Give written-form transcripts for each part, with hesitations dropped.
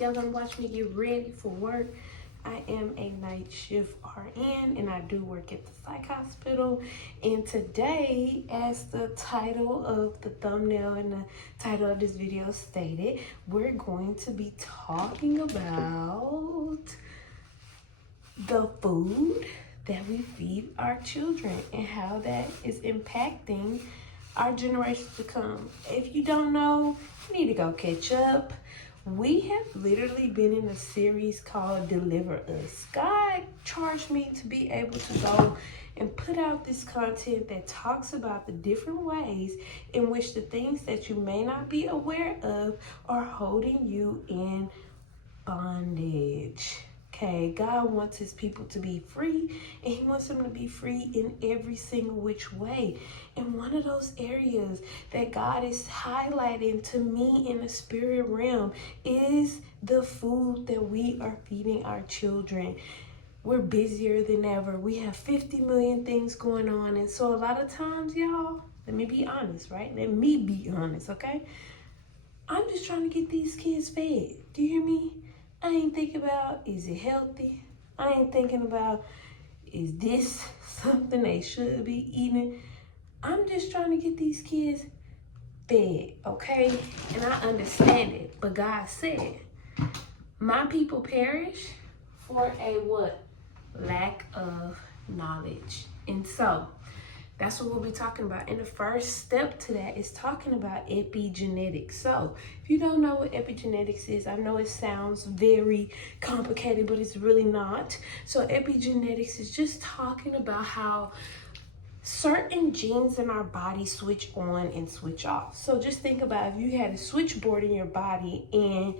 Y'all gonna watch me get ready for work. I am a night shift RN and I do work at the psych hospital. And today, as the title of the thumbnail and the title of this video stated, we're going to be talking about the food that we feed our children and how that is impacting our generations to come. If you don't know, you need to go catch up. We have literally been in a series called Deliver Us. God charged me to be able to go and put out this content that talks about the different ways in which the things that you may not be aware of are holding you in bondage. Okay, God wants his people to be free, and he wants them to be free in every single which way. And one of those areas that God is highlighting to me in the spirit realm is the food that we are feeding our children. We're busier than ever. We have 50 million things going on. And so a lot of times, y'all, let me be honest, right? Let me be honest, okay? I'm just trying to get these kids fed. Do you hear me? I ain't thinking about, is it healthy? I ain't thinking about, is this something they should be eating? I'm just trying to get these kids fed, okay? And I understand it, but God said, my people perish for a what? Lack of knowledge. And so, that's what we'll be talking about. And the first step to that is talking about epigenetics. So if you don't know what epigenetics is, I know it sounds very complicated, but it's really not. So epigenetics is just talking about how certain genes in our body switch on and switch off. So just think about if you had a switchboard in your body and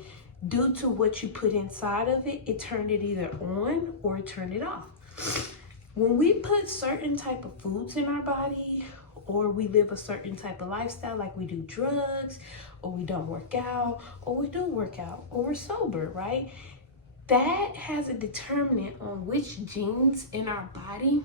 due to what you put inside of it, it turned it either on or it turned it off. When we put certain type of foods in our body, or we live a certain type of lifestyle, like we do drugs, or we don't work out, or we do work out, or we're sober, right? That has a determinant on which genes in our body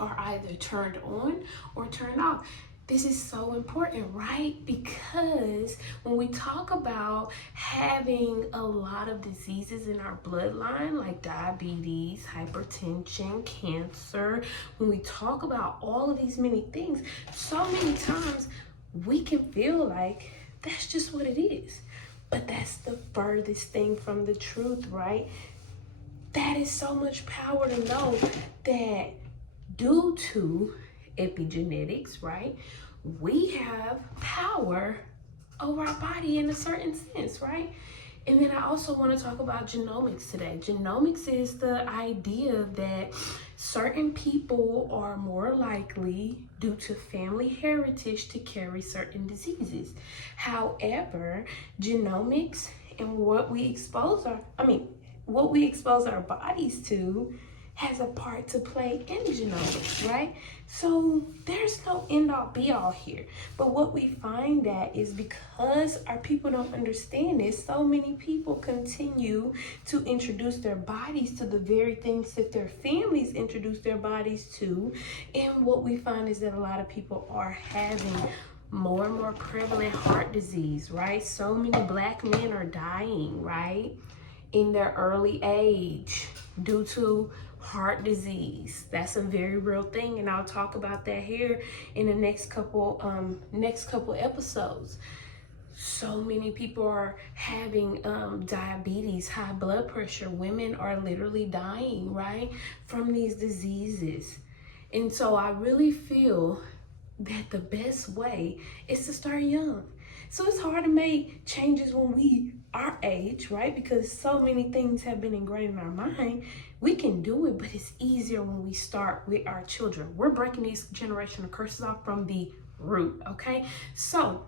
are either turned on or turned off. This is so important, right? Because when we talk about having a lot of diseases in our bloodline, like diabetes, hypertension, cancer, when we talk about all of these many things, so many times we can feel like that's just what it is. But that's the furthest thing from the truth, right? That is so much power to know that due to epigenetics, right? We have power over our body in a certain sense, right? And then I also want to talk about genomics today. Genomics is the idea that certain people are more likely, due to family heritage, to carry certain diseases. However, genomics and what we expose our bodies to has a part to play in genomics, right? So there's no end all be all here. But what we find that is because our people don't understand this, so many people continue to introduce their bodies to the very things that their families introduce their bodies to. And what we find is that a lot of people are having more and more prevalent heart disease, right? So many Black men are dying, right, in their early age due to heart disease. That's a very real thing, and I'll talk about that here in the next couple episodes. So many people are having diabetes, high blood pressure. Women are literally dying, right, from these diseases. And so I really feel that the best way is to start young. So it's hard to make changes when we our age, right? Because so many things have been ingrained in our mind. We can do it, but it's easier when we start with our children. We're breaking these generational curses off from the root, okay? So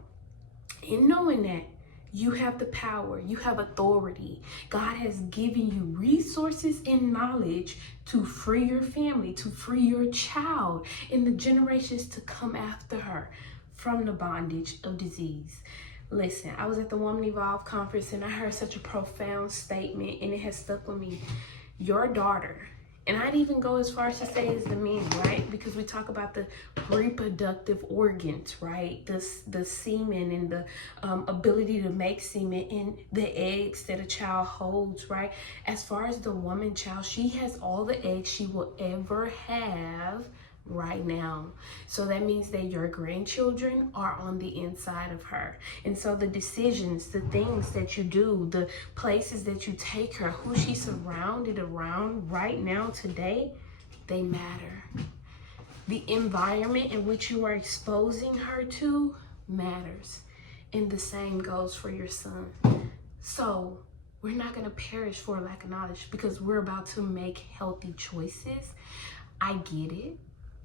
in knowing that, you have the power, you have authority. God has given you resources and knowledge to free your family, to free your child and the generations to come after her from the bondage of disease. Listen, I was at the Woman Evolve conference and I heard such a profound statement and it has stuck with me. Your daughter And I'd even go as far as to say as the men, right? Because we talk about the reproductive organs, right? The semen and the ability to make semen and the eggs that a child holds, right? As far as the woman child, she has all the eggs she will ever have right now. So that means that your grandchildren are on the inside of her. And so the decisions, the things that you do, the places that you take her, who she's surrounded around right now today, they matter. The environment in which you are exposing her to matters. And the same goes for your son. So we're not going to perish for lack of knowledge because we're about to make healthy choices. I get it.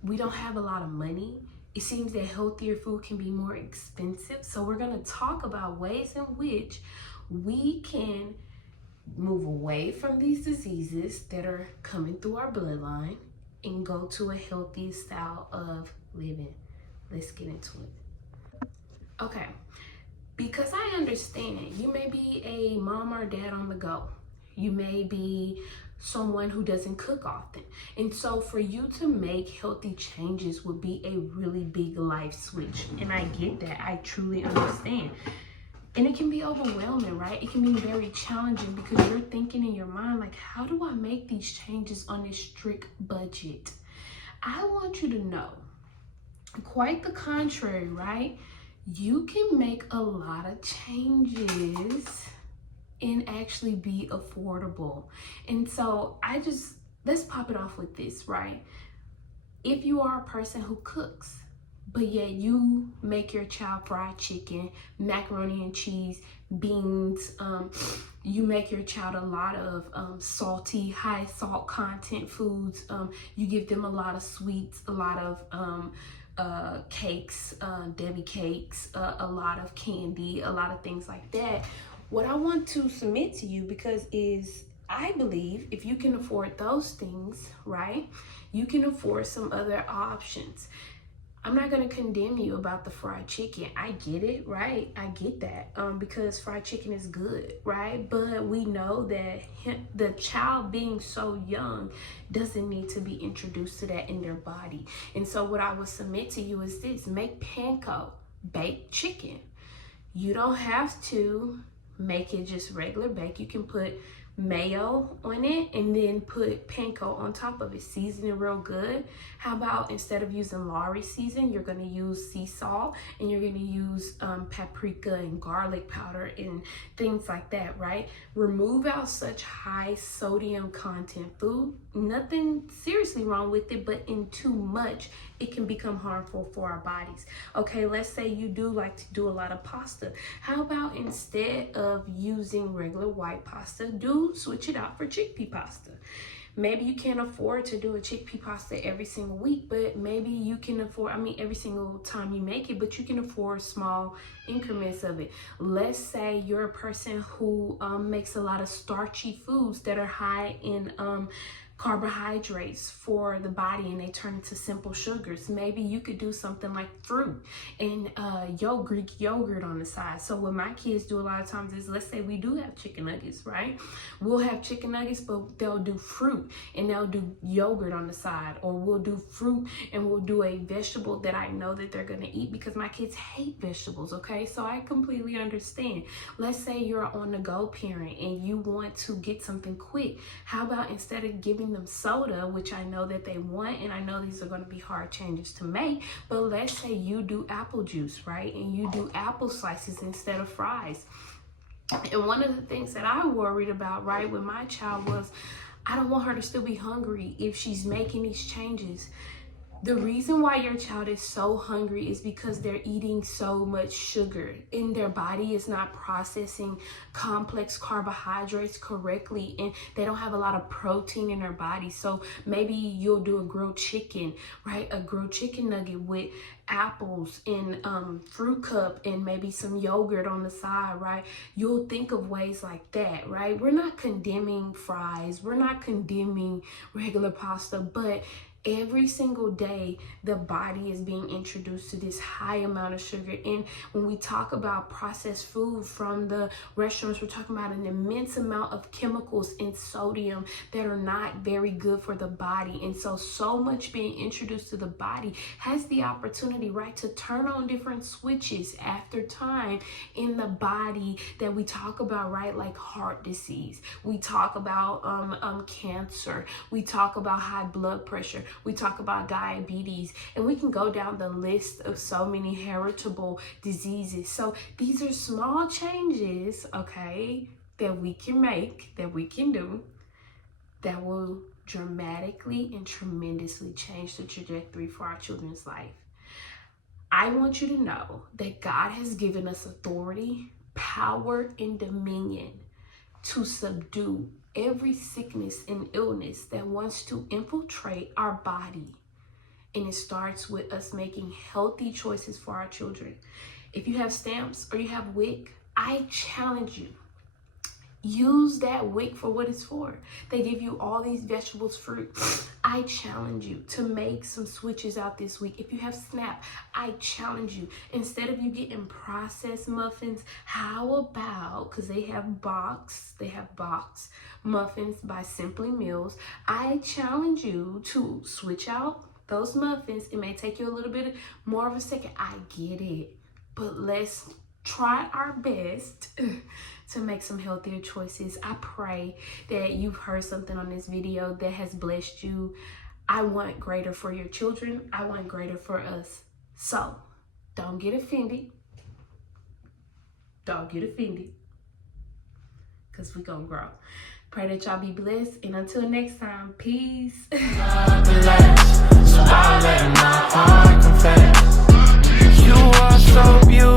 We don't have a lot of money. It seems that healthier food can be more expensive. So we're going to talk about ways in which we can move away from these diseases that are coming through our bloodline and go to a healthy style of living. Let's get into it. Okay, because I understand you may be a mom or dad on the go. You may be someone who doesn't cook often. And so for you to make healthy changes would be a really big life switch. And I get that. I truly understand. And it can be overwhelming, right? It can be very challenging because you're thinking in your mind, like, how do I make these changes on a strict budget? I want you to know, quite the contrary, right? You can make a lot of changes and actually be affordable. And so let's pop it off with this, right? If you are a person who cooks, but yet you make your child fried chicken, macaroni and cheese, beans, you make your child a lot of salty, high salt content foods, you give them a lot of sweets, a lot of cakes, Debbie cakes, a lot of candy, a lot of things like that. What I want to submit to you I believe if you can afford those things, right, you can afford some other options. I'm not going to condemn you about the fried chicken. I get it, right? I get that because fried chicken is good, right? But we know that the child being so young doesn't need to be introduced to that in their body. And so what I would submit to you is this: make panko, baked chicken. You don't have to make it just regular bake. You can put mayo on it and then put panko on top of it. Season it real good. How about instead of using Lowry season, you're going to use sea salt and you're going to use paprika and garlic powder and things like that, right? Remove out such high sodium content food. Nothing seriously wrong with it, but in too much, it can become harmful for our bodies. Okay, let's say you do like to do a lot of pasta. How about instead of using regular white pasta, switch it out for chickpea pasta. Maybe you can't afford to do a chickpea pasta every single week, but maybe you can afford, every single time you make it, but you can afford small increments of it. Let's say you're a person who makes a lot of starchy foods that are high in carbohydrates for the body and they turn into simple sugars. Maybe you could do something like fruit and Greek yogurt on the side. So what my kids do a lot of times is, let's say we do have chicken nuggets, right? We'll have chicken nuggets, but they'll do fruit and they'll do yogurt on the side, or we'll do fruit and we'll do a vegetable that I know that they're going to eat, because my kids hate vegetables, okay? So I completely understand. Let's say you're an on-the-go parent and you want to get something quick. How about instead of giving them soda, which I know that they want, and I know these are going to be hard changes to make, but let's say you do apple juice, right? And you do apple slices instead of fries. And one of the things that I worried about, right, with my child was, I don't want her to still be hungry if she's making these changes. The reason why your child is so hungry is because they're eating so much sugar and their body is not processing complex carbohydrates correctly, and they don't have a lot of protein in their body. So maybe you'll do a grilled chicken, right? A grilled chicken nugget with apples and fruit cup and maybe some yogurt on the side, right? You'll think of ways like that, right? We're not condemning fries. We're not condemning regular pasta, but Every single day, the body is being introduced to this high amount of sugar. And when we talk about processed food from the restaurants, we're talking about an immense amount of chemicals and sodium that are not very good for the body. And so much being introduced to the body has the opportunity, right, to turn on different switches after time in the body that we talk about, right, like heart disease. We talk about cancer. We talk about high blood pressure. We talk about diabetes, and we can go down the list of so many heritable diseases. So these are small changes, okay, that we can make, that we can do, that will dramatically and tremendously change the trajectory for our children's life. I want you to know that God has given us authority, power, and dominion to subdue every sickness and illness that wants to infiltrate our body. And it starts with us making healthy choices for our children. If you have stamps or you have WIC, I challenge you. Use that WIC for what it's for. They give you all these vegetables, fruit. I challenge you to make some switches out this week. If you have SNAP, I challenge you. Instead of you getting processed muffins, how about, because they have box muffins by Simply Meals. I challenge you to switch out those muffins. It may take you a little bit more of a second. I get it. But let's try our best to make some healthier choices. I pray that you've heard something on this video that has blessed you. I want greater for your children. I want greater for us. So don't get offended. Don't get offended, because we're going to grow. Pray that y'all be blessed. And until next time, peace. So I let my heart confess. You are so beautiful.